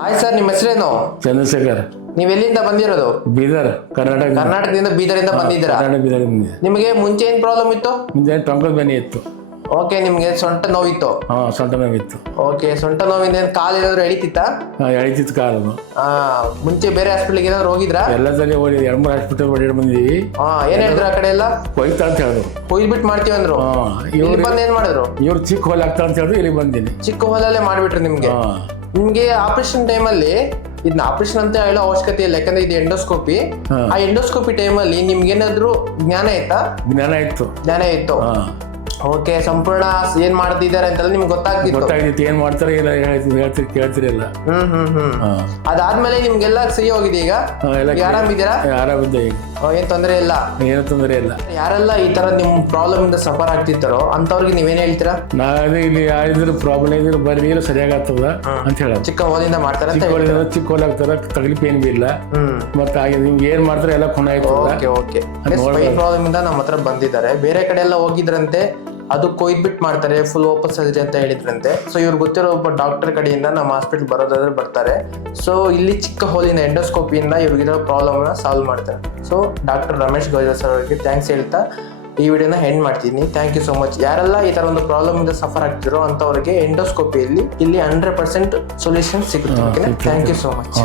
Hi sir, ನಿಮ್ಮ ಹೆಸರೇನು? ಚಂದ್ರಶೇಖರ್. ನೀವ್ ಎಲ್ಲಿಂದ ಬಂದಿರೋದು? ಬೀದರ್, ಕರ್ನಾಟಕ. ಕರ್ನಾಟಕದಿಂದ ಬೀದರಿಂದ ಬಂದಿದ್ದೀರಾ? ಕರ್ನಾಟಕ ಬೀದರ್. ನಿಮಗೆ ಮುಂಚೆ ಏನ್ ಪ್ರಾಬ್ಲಮ್ ಇತ್ತು? ಮುಂಚೆ ಟೊಂಕದ ಬೆನ್ನಿ ಇತ್ತು. ಓಕೆ, ನಿಮ್ಗೆ ಸೊಂಟ ನೋವಿತ್ತು? ಹಾ, ಸೊಂಟ ನೋವಿತ್ತು. ಓಕೆ, ಸೊಂಟ ನೋವಿಂದ ಏನ್ ಕಾಲು ಏನಾದ್ರು ಎಳಿತಿತ್ತಾ? ಎಳಿತಿತ್ತು ಕಾಲು. ಮುಂಚೆ ಬೇರೆ ಹಾಸ್ಪಿಟಲ್ಗೆ ಏನಾದ್ರು ಹೋಗಿದ್ರಾ? ಎಲ್ಲ ಸಲ ಓಡಿ 2-3 ಹಾಸ್ಪಿಟಲ್ ಓಡಿ ಬಂದಿದ್ದೀವಿ. ಏನ್ ಹೇಳಿದ್ರು ಆ ಕಡೆ ಎಲ್ಲ? ಹೋಯ್ತಾ ಅಂತ ಹೇಳಿದ್ರು. ಹೋಗ್ಬಿಟ್ಟು ಮಾಡ್ತೀವಿ ಅಂದ್ರು. ಇಲ್ಲಿ ಬಂದು ಏನ್ ಮಾಡಿದ್ರು? ಇವ್ರು ಚಿಕ್ಕ ಹೋಲ್ ಆಗ್ತಾ ಅಂತ ಹೇಳಿದ್ರು, ಇಲ್ಲಿ ಬಂದಿನಿ. ಚಿಕ್ಕ ಹೊಲಲ್ಲೇ ಮಾಡ್ಬಿಟ್ರು ನಿಮ್ಗೆ. ನಿಮ್ಗೆ ಆಪರೇಷನ್ ಟೈಮಲ್ಲಿ ಇದನ್ನ ಆಪರೇಷನ್ ಅಂತ ಹೇಳೋ ಅವಶ್ಯಕತೆ ಇಲ್ಲ, ಯಾಕಂದ್ರೆ ಇದು ಎಂಡೋಸ್ಕೋಪಿ. ಆ ಎಂಡೋಸ್ಕೋಪಿ ಟೈಮಲ್ಲಿ ನಿಮ್ಗೆ ಏನಾದ್ರು ಜ್ಞಾನ ಇತ್ತಾ? ಜ್ಞಾನ ಇತ್ತು. ಓಕೆ, ಸಂಪೂರ್ಣ ಏನ್ ಮಾಡ್ತಿದ್ದಾರೆ ಅಂತೆಲ್ಲ ನಿಮ್ಗೆ ಗೊತ್ತಾಗ್ತಿತ್ತು. ಏನ್ ಮಾಡ್ತಾರೆ ಇಲ್ಲ ಕೇಳ್ತಿರಲ್ಲ. ಅದಾದ್ಮೇಲೆ ನಿಮ್ಗೆಲ್ಲ ಸರಿ ಹೋಗಿದೆ. ಈಗ ಆರಾಮಿದ್ದೀರಾ? ಆರಾಮಿದ್ದೆ. ಏನ್ ತೊಂದರೆ ಇಲ್ಲ? ಏನು ತೊಂದರೆ ಇಲ್ಲ. ಯಾರೆಲ್ಲ ಈ ತರ ನಿಮ್ ಪ್ರಾಬ್ಲಮ್ ಇಂದ ಸಫರ್ ಆಗ್ತಿರ್ತಾರೋ ಅಂತವ್ರಿಗೆ ನೀವೇನ್ ಹೇಳ್ತೀರಾ? ನಾವೇ ಇಲ್ಲಿ ಯಾರಿದ್ರು ಪ್ರಾಬ್ಲಮ್ ಇದ್ರೆ ಬರ್ರಿ, ಸರಿಯಾಗತ್ತದ ಅಂತ ಹೇಳ. ಚಿಕ್ಕ ಹೋಲಿಂದ ಮಾಡ್ತಾರೆ, ಚಿಕ್ಕ ಹೋಲ್ ಆಗ್ತಾರ, ತಗಲಿಪ್ ಏನ್ ಇಲ್ಲ. ಮತ್ತೆ ನಿಮ್ಗೆ ಏನ್ ಮಾಡ್ತಾರೆ ಎಲ್ಲ ಖುಣ ಆಯ್ತು. ಸ್ಪೈನ್ ಪ್ರಾಬ್ಲಮ್ ಇಂದ ನಮ್ಮ ಹತ್ರ ಬಂದಿದ್ದಾರೆ. ಬೇರೆ ಕಡೆ ಎಲ್ಲ ಹೋಗಿದ್ರಂತೆ, ಅದು ಕೊಯ್ದ್ಬಿಟ್ಟು ಮಾಡ್ತಾರೆ, ಫುಲ್ ಓಪನ್ ಸರ್ಜರಿ ಅಂತ ಹೇಳಿದ್ರಂತೆ. ಸೊ ಇವ್ರು ಗೊತ್ತಿರೋ ಒಬ್ಬ ಡಾಕ್ಟರ್ ಕಡೆಯಿಂದ ನಮ್ಮ ಹಾಸ್ಪಿಟಲ್ ಬರೋದಾದ್ರೆ ಬರ್ತಾರೆ. ಸೊ ಇಲ್ಲಿ ಚಿಕ್ಕ ಹೋಲಿನ ಎಂಡೋಸ್ಕೋಪಿಯಿಂದ ಇವ್ರಿಗಿರೋ ಪ್ರಾಬ್ಲಮ್ ನ ಸಾಲ್ವ್ ಮಾಡ್ತಾರೆ. So doctor Ramesh Gauja sir ಅವರಿಗೆ ಥ್ಯಾಂಕ್ಸ್ ಹೇಳ್ತಾ ಈ ವಿಡಿಯೋನ ಎಂಡ್ ಮಾಡ್ತೀನಿ. Thank you so much. ಯಾರೆಲ್ಲ ಈ ತರ ಒಂದು ಪ್ರಾಬ್ಲಮ್ ಇಂದ ಸಫರ್ ಆಗ್ತಿರೋ ಅಂತವರಿಗೆ ಎಂಡೋಸ್ಕೋಪಿಯಲ್ಲಿ ಇಲ್ಲಿ 100% ಸೊಲ್ಯೂಷನ್ ಸಿಗುತ್ತೆ. Thank you so much.